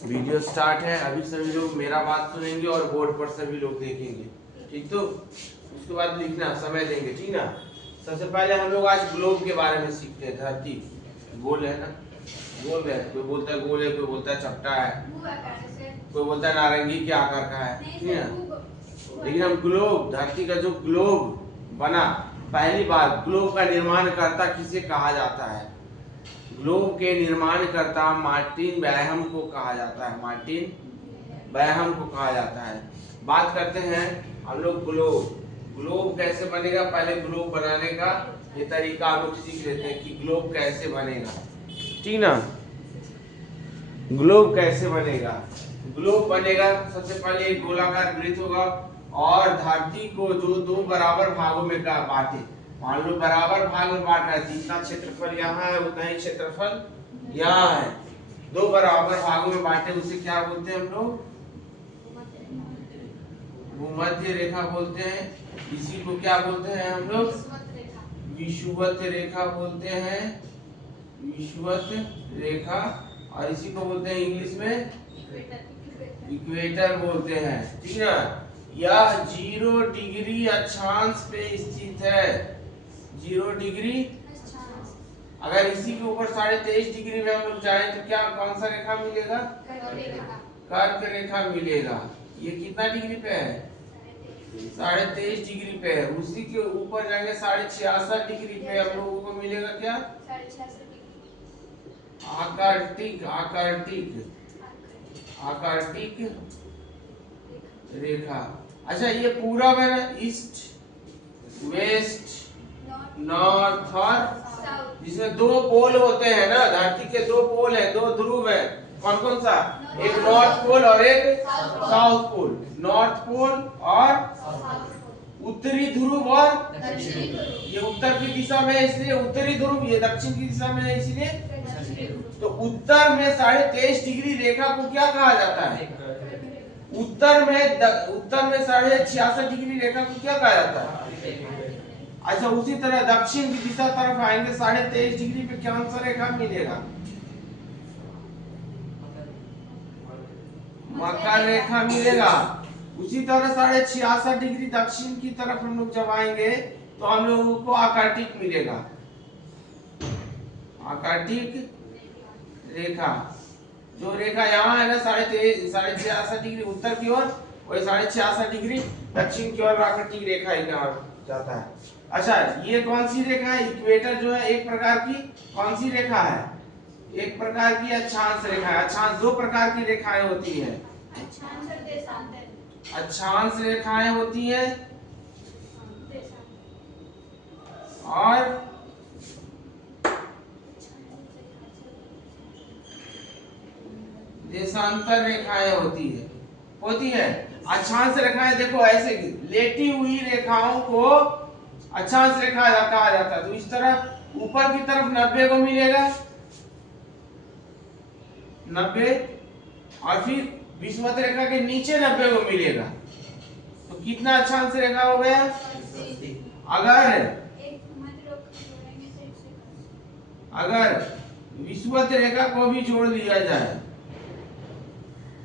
Video start है। अभी सभी लोग मेरा बात सुनेंगे और बोर्ड पर सभी लोग देखेंगे, ठीक। तो उसके बाद लिखना समय देंगे, ठीक ना। सबसे पहले हम लोग आज ग्लोब के बारे में सीखते हैं। धरती गोल है ना, गोल है, कोई बोलता है गोल है, कोई बोलता है चपटा है, कोई बोलता है नारंगी के आकार का है, ठीक है। लेकिन हम ग्लोब, धरती का जो ग्लोब बना, पहली बार ग्लोब का निर्माण करता किसे कहा जाता है? ग्लोब के निर्माणकर्ता मार्टिन बैहम को कहा जाता है। मार्टिन बैहम को कहा जाता है। बात करते हैं हम लोग ग्लोब। ग्लोब कैसे बनेगा? पहले ग्लोब बनाने का ये तरीका हम लोग सीख लेते हैं कि ग्लोब कैसे बनेगा, ठीक ना। ग्लोब कैसे बनेगा? ग्लोब बनेगा सबसे पहले एक गोलाकार वृत्त होगा और धरती को जो दो बराबर भागों में बांटे। मान लो बराबर भाग में बांट रहा है, जितना क्षेत्रफल यहाँ है उतना ही क्षेत्रफल यहाँ है। दो बराबर भागों में बांटे, उसे क्या बोलते हैं हम लोग? भूमध्य रेखा बोलते हैं। इसी को क्या बोलते हैं हम लोग? विषुवत रेखा बोलते हैं। विषुवत रेखा। और इसी को बोलते हैं इंग्लिश में इक्वेटर बोलते हैं, ठीक है। यह 0 डिग्री अक्षांश पे स्थित है। 0 डिग्री। अगर इसी के ऊपर 23.5 डिग्री में हम लोग जाएं तो क्या कौन सा रेखा मिलेगा? कर्क रेखा मिलेगा। ये कितना डिग्री पे है? 23.5 डिग्री पे है। उसी के ऊपर जाएंगे 66.5 डिग्री पे हम लोगों को मिलेगा क्या? आर्कटिक। आर्कटिक आर्कटिक रेखा। अच्छा, ये पूरब है ना, ईस्ट वेस्ट नॉर्थ और जिसमें दो पोल होते हैं ना, धरती के दो पोल है, दो ध्रुव है। कौन कौन सा? एक नॉर्थ पोल और एक साउथ पोल। नॉर्थ पोल और उत्तरी ध्रुव और ये उत्तर की दिशा में है इसलिए उत्तरी ध्रुव, ये दक्षिण की दिशा में है इसलिए। तो उत्तर में 23.5 डिग्री रेखा को क्या कहा जाता है? उत्तर में 66.5 डिग्री रेखा को क्या कहा जाता है? अच्छा, उसी तरह दक्षिण की दिशा तरफ आएंगे 23.5 डिग्री पे कौन सा रेखा मिलेगा? मकर रेखा मिलेगा। उसी तरह 66.5 डिग्री दक्षिण की तरफ हम लोग जब आएंगे तो हम लोगों को आर्कटिक मिलेगा। आर्कटिक रेखा, जो रेखा यहाँ है ना 66.5 डिग्री उत्तर की ओर, वही 66.5 डिग्री दक्षिण की ओर आर्कटिक रेखा ही कहा जाता है। अच्छा, ये कौन सी रेखा है? इक्वेटर जो है एक प्रकार की कौन सी रेखा है? एक प्रकार की अक्षांश रेखा है। अक्षांश दो प्रकार की रेखाएं होती है। अक्षांश रेखाएं होती है और देशांतर रेखाएं होती है। अक्षांश रेखाएं देखो ऐसे लेटी हुई रेखाओं को अक्षांश रेखा कहा जाता है। तो इस तरह ऊपर की तरफ 90 को मिलेगा, 90, और फिर विषुवत रेखा के नीचे 90 को मिलेगा। तो कितना अक्षांश रेखा हो गया? अगर विषुवत रेखा को भी जोड़ दिया जाए,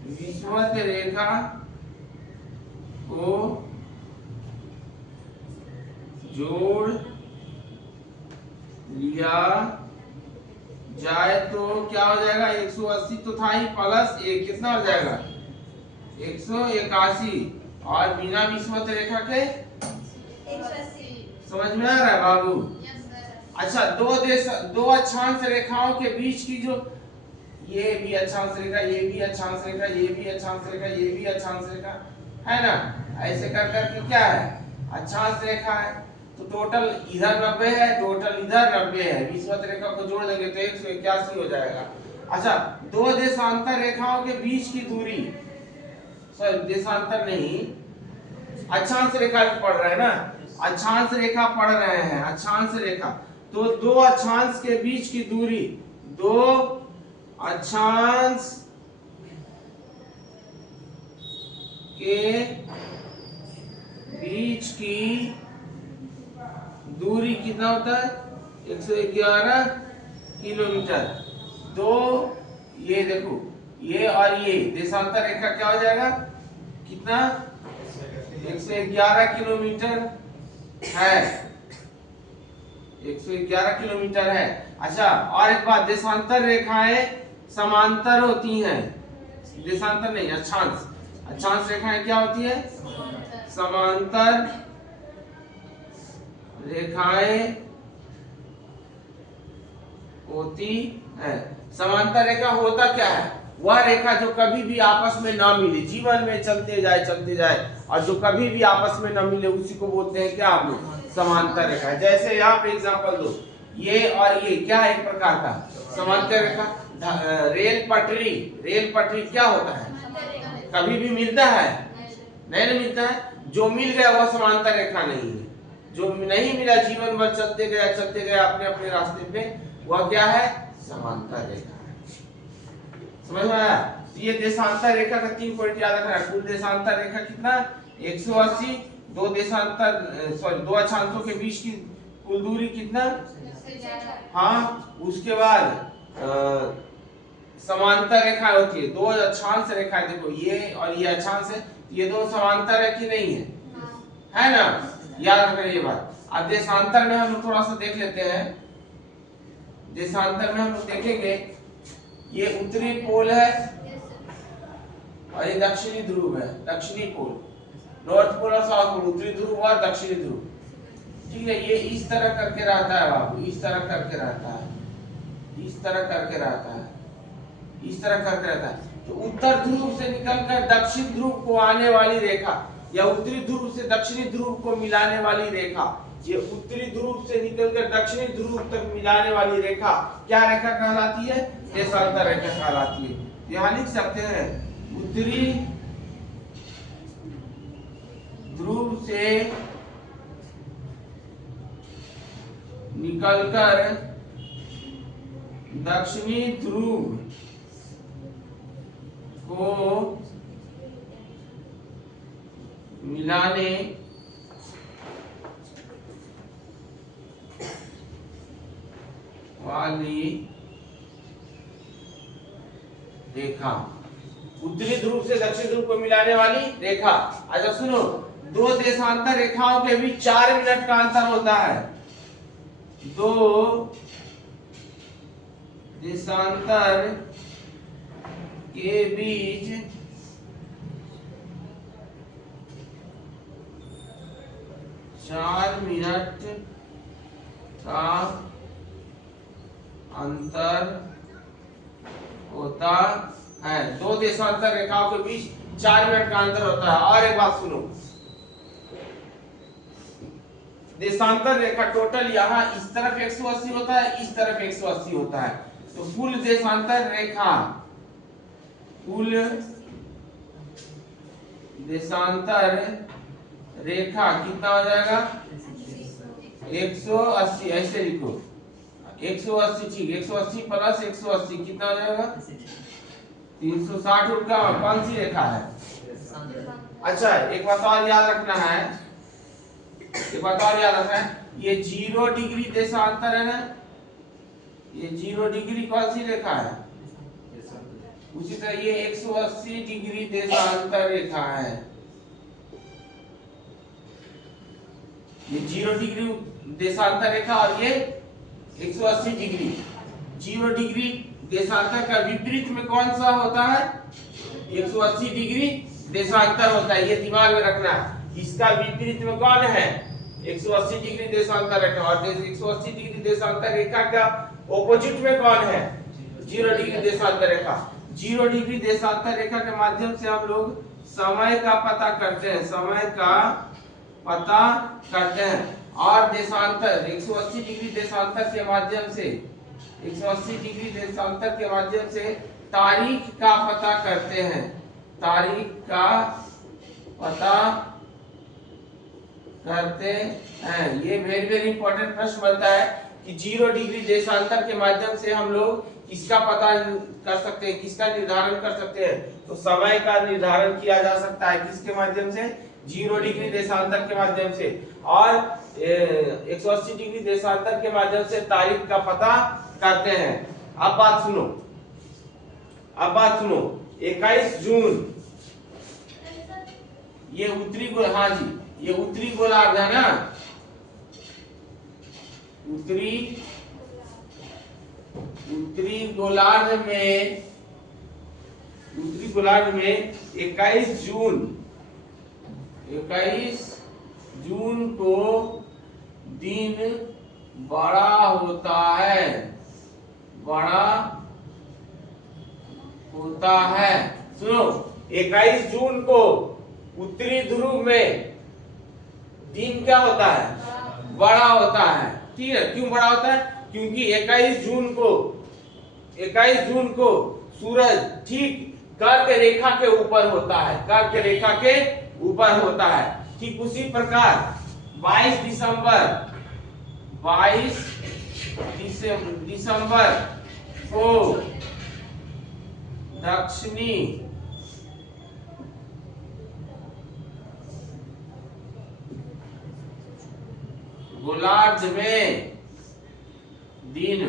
विषुवत रेखा को जोड़ लिया जाए तो क्या हो जाएगा? 180 तो था ही, प्लस 1 कितना हो जाएगा? 181। और बिना विषुवत रेखा के 180। समझ में आ रहा है बाबू? अच्छा, दो अक्षांश रेखाओं के बीच की जो ये भी अक्षांश रेखा, ये भी अक्षांश रेखा, ये भी अक्षांश रेखा, ये भी अक्षांश रेखा है ना, ऐसे कर करके क्या है? अक्षांश रेखा है। तो टोटल इधर 90 है, टोटल इधर 90 है। विषुवत रेखा को जोड़ देंगे तो 181 हो जाएगा। अच्छा, दो देशांतर रेखाओं के बीच की दूरी, सॉरी देशांतर नहीं, अक्षांश रेखा पढ़ रहे हैं ना, अक्षांश रेखा पढ़ रहे हैं, अक्षांश रेखा। तो दो अक्षांश के बीच की दूरी, दो अक्षांश के बीच की दूरी कितना होता है? 111 किलोमीटर। दो, ये देखो, ये और ये देशांतर रेखा क्या हो जाएगा, कितना 111 किलोमीटर है, 111 किलोमीटर है। अच्छा और एक बात, देशांतर रेखाएं समांतर होती हैं, देशांतर नहीं अक्षांश, अक्षांश रेखाएं क्या होती है, समांतर रेखाएं होती है। समांतर रेखा होता क्या है, वह रेखा जो कभी भी आपस में ना मिले, जीवन में चलते जाए और जो कभी भी आपस में ना मिले उसी को बोलते हैं क्या हम लोग, समांतर रेखा। जैसे यहाँ पे एग्जांपल दो, ये और ये क्या है, एक प्रकार का समांतर रेखा। रेल पटरी क्या होता है, कभी भी मिलता है, नहीं मिलता है। जो मिल गया वह समांतर रेखा नहीं है, जो नहीं मिला जीवन भर चलते गए अपने अपने रास्ते पे, वह क्या है, समांतर रेखा है। समझ में आया। ये देशांतर रेखा का 3 पॉइंट याद रखना है। कुल देशांतर रेखा कितना 180, दो देशांतर दो अक्षांशों के बीच की कुल दूरी कितना, हाँ उसके बाद समांतर रेखा होती है, दो अक्षांश रेखाएं, देखो ये और ये अक्षांश है, ये दो समांतर है कि नहीं है, है ना, याद रखना ये बात। अब देशांतर में हम लोग थोड़ा सा देख लेते हैं। देशांतर में हम लोग देखेंगे, ये उत्तरी पोल है और ये दक्षिणी ध्रुव है, दक्षिणी पोल, नॉर्थ पोल और साउथ पोल, उत्तरी ध्रुव और दक्षिणी ध्रुव, ठीक है। ये इस तरह करके रहता है बाबू, इस तरह करके रहता है, इस तरह करके रहता है, इस तरह करके रहता है। तो उत्तर ध्रुव से निकलकर दक्षिण ध्रुव को आने वाली रेखा, या उत्तरी ध्रुव से दक्षिणी ध्रुव को मिलाने वाली रेखा, ये उत्तरी ध्रुव से निकलकर दक्षिणी ध्रुव तक मिलाने वाली रेखा क्या रेखा कहलाती है, देशांतर रेखा कहलाती है। यहाँ लिख सकते हैं, उत्तरी ध्रुव से निकलकर दक्षिणी ध्रुव को मिलाने वाली रेखा, उत्तरी ध्रुव से दक्षिण ध्रुव को मिलाने वाली रेखा। अच्छा सुनो, दो देशांतर रेखाओं के बीच 4 मिनट का अंतर होता है, दो देशांतर के बीच 4 मिनट का अंतर होता है, दो देशांतर रेखाओं के बीच 4 मिनट का अंतर होता है। और एक बात सुनो, देशांतर रेखा टोटल यहाँ इस तरफ 180 होता है, इस तरफ 180 होता है, तो कुल देशांतर रेखा, कुल देशांतर रेखा कितना हो जाएगा, 180, ऐसे लिखो 180, ठीक, 180 प्लस 180 कितना हो जाएगा, 360 का कौन सी रेखा है। अच्छा एक बात और याद रखना है, ये 0 डिग्री देशांतर है ना, ये 0 डिग्री कौन सी रेखा है, उसी तरह ये 180 डिग्री देशांतर रेखा है, ये 0 डिग्री देशांतर रेखा और ये 180 डिग्री। 0 डिग्री देशांतर का विपरीत में कौन सा होता है, 180 डिग्री देशांतर होता है, ये दिमाग में रखना। इसका विपरीत में कौन है, 180 डिग्री देशांतर रेखा, और 180 डिग्री देशांतर रेखा का ऑपोजिट में कौन है, 0 डिग्री देशांतर रेखा। 0 डिग्री देशांतर रेखा के माध्यम से हम लोग समय का पता करते हैं, समय का पता करते हैं, और देशांतर 180 डिग्री देशांतर के माध्यम से, 180 डिग्री देशांतर के माध्यम से तारीख का पता करते हैं, तारीख का पता करते हैं। ये वेरी वेरी इंपॉर्टेंट प्रश्न बनता है कि 0 डिग्री देशांतर के माध्यम से हम लोग किसका पता कर सकते हैं, किसका निर्धारण कर सकते हैं, तो समय का निर्धारण किया जा सकता है किसके माध्यम से, 0 डिग्री देशांतर के माध्यम से, और 180 डिग्री देशांतर के माध्यम से तारीख का पता करते हैं। अब बात सुनो, अब बात सुनो, 21 जून ये उत्तरी गोलार्ध, हाँ जी ये उत्तरी गोलार्ध है ना, उत्तरी गोलार्ध में 21 जून को दिन बड़ा होता है, सुनो 21 जून को उत्तरी ध्रुव में दिन क्या होता है, बड़ा होता है। ठीक है, क्यों बड़ा होता है, क्योंकि 21 जून को सूरज ठीक कर्क रेखा के ऊपर होता है, कर्क रेखा के ऊपर होता है। ठीक उसी प्रकार 22 दिसंबर को दक्षिणी गोलार्ध में दिन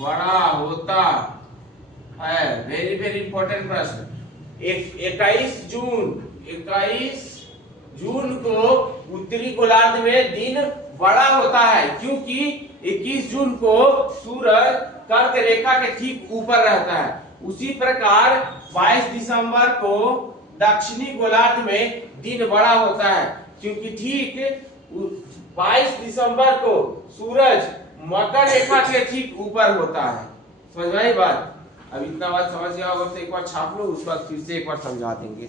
बड़ा होता है। वेरी वेरी इंपॉर्टेंट प्रश्न। 21 जून को उत्तरी गोलार्ध में दिन बड़ा होता है, क्योंकि 21 जून को सूरज कर्क रेखा के ठीक ऊपर रहता है। उसी प्रकार 22 दिसंबर को दक्षिणी गोलार्ध में दिन बड़ा होता है, क्योंकि ठीक 22 दिसंबर को सूरज मकर रेखा के ठीक ऊपर होता है। समझ में आई बात? अब इतना बात समझ गया होगा तो एक बार छाप लो, उसके बाद फिर से एक बार समझा देंगे।